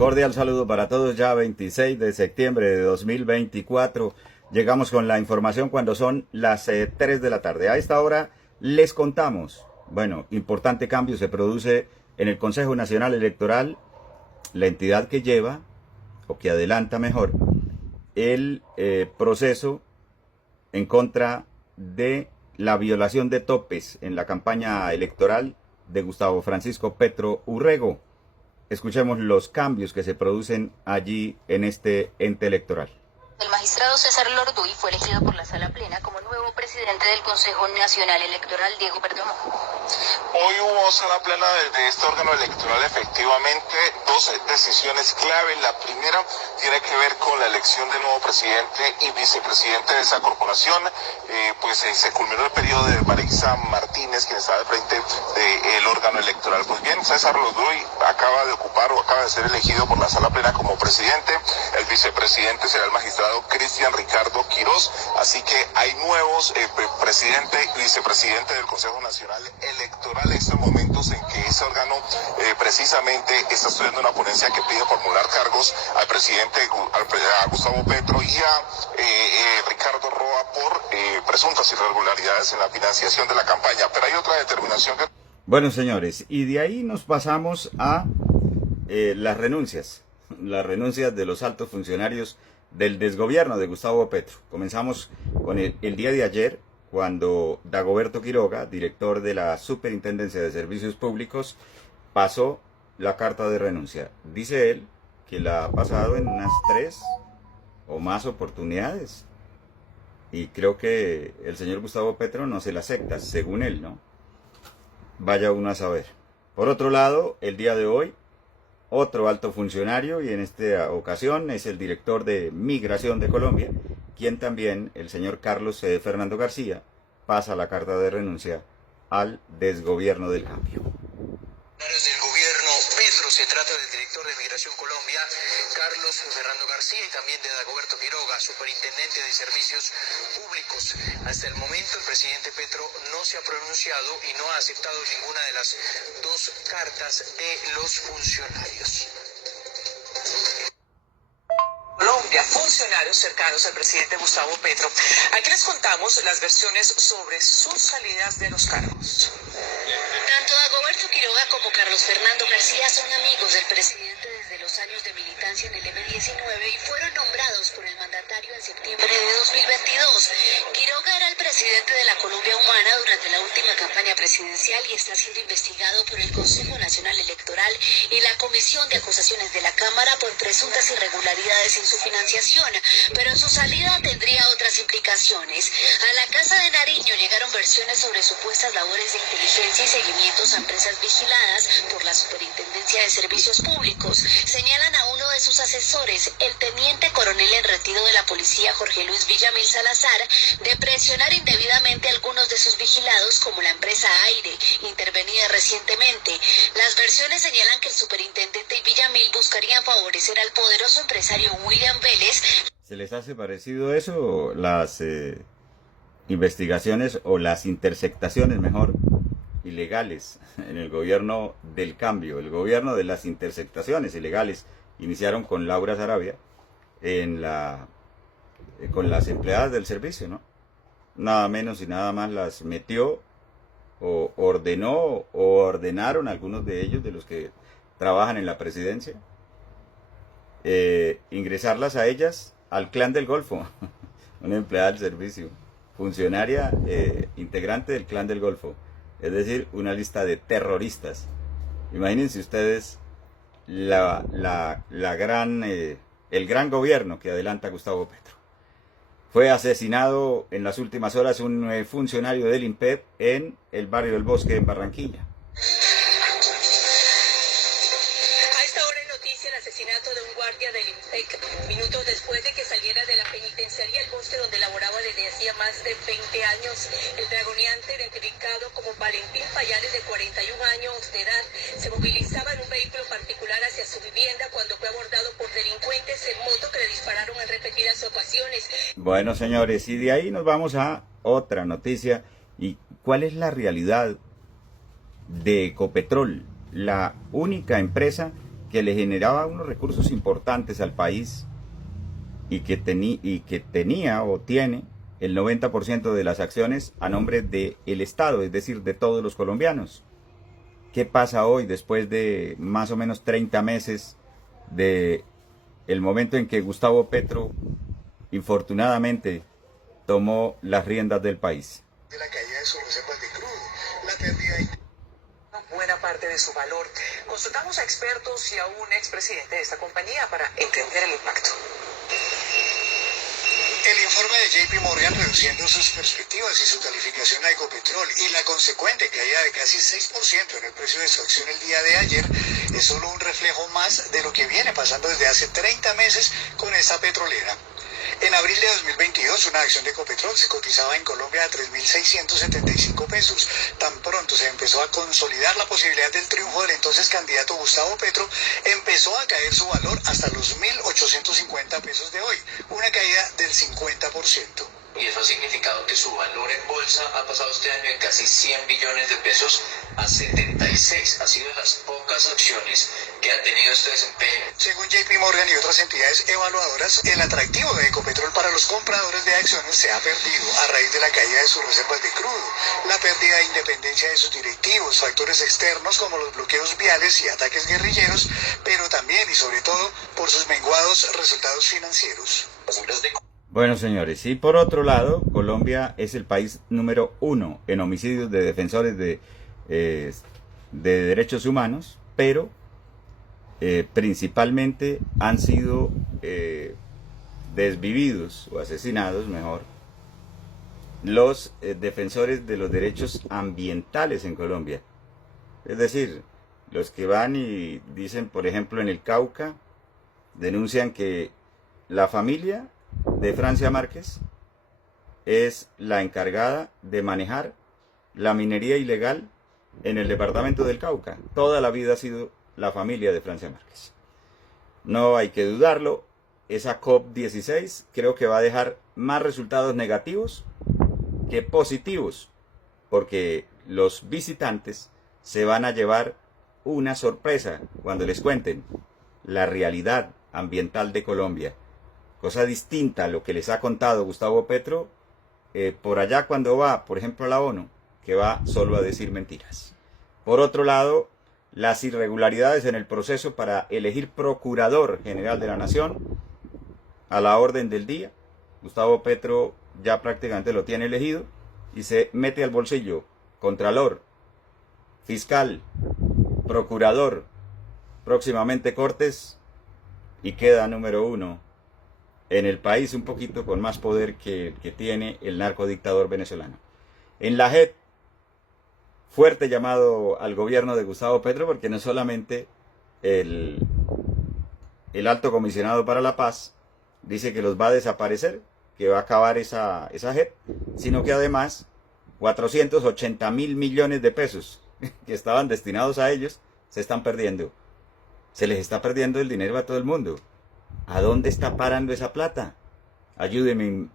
Cordial saludo para todos, ya 26 de septiembre de 2024. Llegamos con la información cuando son las 3 de la tarde. A esta hora les contamos, importante cambio se produce en el Consejo Nacional Electoral, la entidad que lleva, o que adelanta mejor, el proceso en contra de la violación de topes en la campaña electoral de Gustavo Francisco Petro Urrego. Escuchemos los cambios que se producen allí en este ente electoral. El magistrado César Lorduy fue elegido por la Sala Plena como nuevo presidente del Consejo Nacional Electoral. Diego Perdomo. Hoy hubo Sala Plena de este órgano electoral, efectivamente, dos decisiones clave. La primera tiene que ver con la elección del nuevo presidente y vicepresidente de esa corporación. Se culminó el periodo de Marisa Martínez, quien está al frente del órgano electoral. Pues bien, César Lorduy acaba de ser elegido por la Sala Plena como presidente. El vicepresidente será el magistrado Cristian Ricardo Quirós, así que hay nuevos presidente y vicepresidente del Consejo Nacional Electoral en estos momentos en que ese órgano precisamente está estudiando una ponencia que pide formular cargos al presidente, a Gustavo Petro y a Ricardo Roa por presuntas irregularidades en la financiación de la campaña. Pero hay otra determinación que... Bueno, señores, y de ahí nos pasamos a las renuncias de los altos funcionarios del desgobierno de Gustavo Petro. Comenzamos con el día de ayer, cuando Dagoberto Quiroga, director de la Superintendencia de Servicios Públicos, pasó la carta de renuncia. Dice él que la ha pasado en unas 3 o más oportunidades. Y creo que el señor Gustavo Petro no se la acepta, según él, ¿no? Vaya uno a saber. Por otro lado, el día de hoy, otro alto funcionario, y en esta ocasión es el director de Migración de Colombia, quien también, el señor Carlos Fernando García, pasa la carta de renuncia al desgobierno del cambio. Del gobierno Petro, se trata del director de Migración Colombia, Carlos Fernando García, y también de Dagoberto Quiroga, superintendente de Servicios Públicos. Hasta el momento el presidente Petro no se ha pronunciado y no ha aceptado ninguna de las dos cartas de los funcionarios. Colombia, funcionarios cercanos al presidente Gustavo Petro. Aquí les contamos las versiones sobre sus salidas de los cargos. Tanto Dagoberto Quiroga como Carlos Fernando García son amigos del presidente desde los años de militancia en el M-19 y fueron nombrados por el mandatario en septiembre de 2022. Quiroga era el presidente de la Colombia Humana durante la última campaña presidencial y está siendo investigado por el Consejo Nacional Electoral y la Comisión de Acusaciones de la Cámara por presuntas irregularidades en su financiación, pero su salida tendría otras implicaciones. A la Casa de Nariño llegaron versiones sobre supuestas labores de inteligencia y seguimientos a empresas vigiladas por la Superintendencia de Servicios Públicos. Señalan a uno de sus asesores, el teniente coronel en retiro de la policía Jorge Luis Villamil Salazar, de presionar indebidamente a algunos de sus vigilados, como la empresa Aire, intervenida recientemente. Las versiones señalan que el superintendente y Villamil buscarían favorecer al poderoso empresario William Vélez. ¿Se les hace parecido eso, las investigaciones o las interceptaciones, mejor, ilegales en el gobierno del cambio? El gobierno de las interceptaciones ilegales iniciaron con Laura Sarabia con las empleadas del servicio, ¿no? Nada menos y nada más las metió o ordenó o ordenaron algunos de ellos, de los que trabajan en la presidencia, ingresarlas a ellas al Clan del Golfo, una empleada del servicio, funcionaria integrante del Clan del Golfo, es decir, una lista de terroristas. Imagínense ustedes el gran gobierno que adelanta Gustavo Petro. Fue asesinado en las últimas horas un funcionario del INPEP en el barrio del Bosque en Barranquilla. A esta hora es noticia el asesinato de un guardia del INPEC, minutos después de que saliera de la penitenciaría El Bosque, donde laboraba desde hacía más de 20 años. El dragoneante, identificado como Valentín Payares, de 41 años de edad, se movilizaba en un vehículo particular hacia su vivienda cuando fue abordado por delincuentes en moto que le dispararon en repetidas ocasiones. Bueno, señores, y de ahí nos vamos a otra noticia. ¿Y cuál es la realidad de Ecopetrol? La única empresa que le generaba unos recursos importantes al país y que tenía o tiene el 90% de las acciones a nombre del Estado, es decir, de todos los colombianos. ¿Qué pasa hoy después de más o menos 30 meses de el momento en que Gustavo Petro, infortunadamente, tomó las riendas del país? De la caída de sus reservas de crudo, la pérdida buena parte de su valor. Consultamos a expertos y a un expresidente de esta compañía para entender el impacto. El informe de JP Morgan reduciendo sus perspectivas y su calificación a Ecopetrol y la consecuente caída de casi 6% en el precio de su acción el día de ayer es solo un reflejo más de lo que viene pasando desde hace 30 meses con esta petrolera. En abril de 2022, una acción de Ecopetrol se cotizaba en Colombia a 3.675 pesos. Tan pronto se empezó a consolidar la posibilidad del triunfo del entonces candidato Gustavo Petro, empezó a caer su valor hasta los 1.850 pesos de hoy, una caída del 50%. Y eso ha significado que su valor en bolsa ha pasado este año de casi 100 billones de pesos a 76. Ha sido de las pocas acciones que ha tenido este desempeño. Según JP Morgan y otras entidades evaluadoras, el atractivo de Ecopetrol para los compradores de acciones se ha perdido a raíz de la caída de sus reservas de crudo, la pérdida de independencia de sus directivos, factores externos como los bloqueos viales y ataques guerrilleros, pero también y sobre todo por sus menguados resultados financieros. Bueno, señores, y por otro lado, Colombia es el país número 1 en homicidios de defensores de derechos humanos, pero principalmente han sido desvividos o asesinados, mejor, los defensores de los derechos ambientales en Colombia. Es decir, los que van y dicen, por ejemplo, en el Cauca, denuncian que la familia de Francia Márquez es la encargada de manejar la minería ilegal en el departamento del Cauca. Toda la vida ha sido la familia de Francia Márquez. No hay que dudarlo, esa COP16 creo que va a dejar más resultados negativos que positivos, porque los visitantes se van a llevar una sorpresa cuando les cuenten la realidad ambiental de Colombia. Cosa distinta a lo que les ha contado Gustavo Petro por allá cuando va, por ejemplo, a la ONU, que va solo a decir mentiras. Por otro lado, las irregularidades en el proceso para elegir Procurador General de la Nación, a la orden del día. Gustavo Petro ya prácticamente lo tiene elegido y se mete al bolsillo Contralor, Fiscal, Procurador, próximamente Cortes, y queda número 1 en el país, un poquito con más poder que tiene el narcodictador venezolano. En la JEP, fuerte llamado al gobierno de Gustavo Petro, porque no solamente el alto comisionado para la paz dice que los va a desaparecer, que va a acabar esa JEP, sino que además 480.000 millones de pesos que estaban destinados a ellos se están perdiendo. Se les está perdiendo el dinero a todo el mundo. ¿A dónde está parando esa plata? Ayúdenme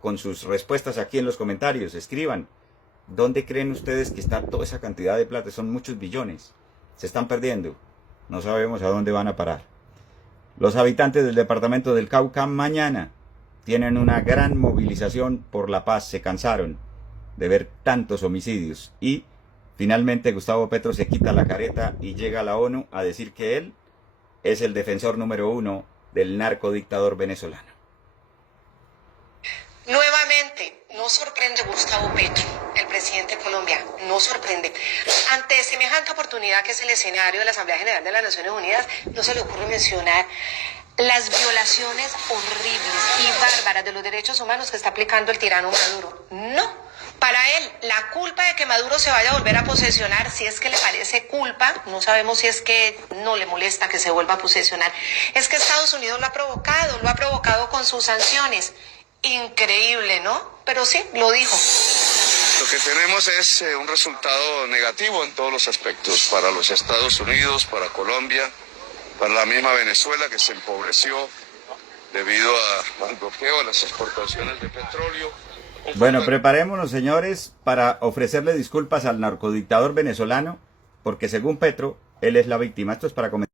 con sus respuestas aquí en los comentarios. Escriban. ¿Dónde creen ustedes que está toda esa cantidad de plata? Son muchos billones. Se están perdiendo. No sabemos a dónde van a parar. Los habitantes del departamento del Cauca mañana tienen una gran movilización por la paz. Se cansaron de ver tantos homicidios. Y finalmente Gustavo Petro se quita la careta y llega a la ONU a decir que él es el defensor número 1 del narcodictador venezolano. Nuevamente, no sorprende Gustavo Petro, el presidente de Colombia, no sorprende. Ante semejante oportunidad que es el escenario de la Asamblea General de las Naciones Unidas, no se le ocurre mencionar las violaciones horribles y bárbaras de los derechos humanos que está aplicando el tirano Maduro. No. Para él, la culpa de que Maduro se vaya a volver a posesionar, si es que le parece culpa, no sabemos si es que no le molesta que se vuelva a posesionar, es que Estados Unidos lo ha provocado con sus sanciones. Increíble, ¿no? Pero sí, lo dijo. Lo que tenemos es un resultado negativo en todos los aspectos, para los Estados Unidos, para Colombia, para la misma Venezuela, que se empobreció debido al bloqueo de las exportaciones de petróleo. Bueno, preparémonos, señores, para ofrecerle disculpas al narcodictador venezolano, porque según Petro, él es la víctima. Esto es para comentar.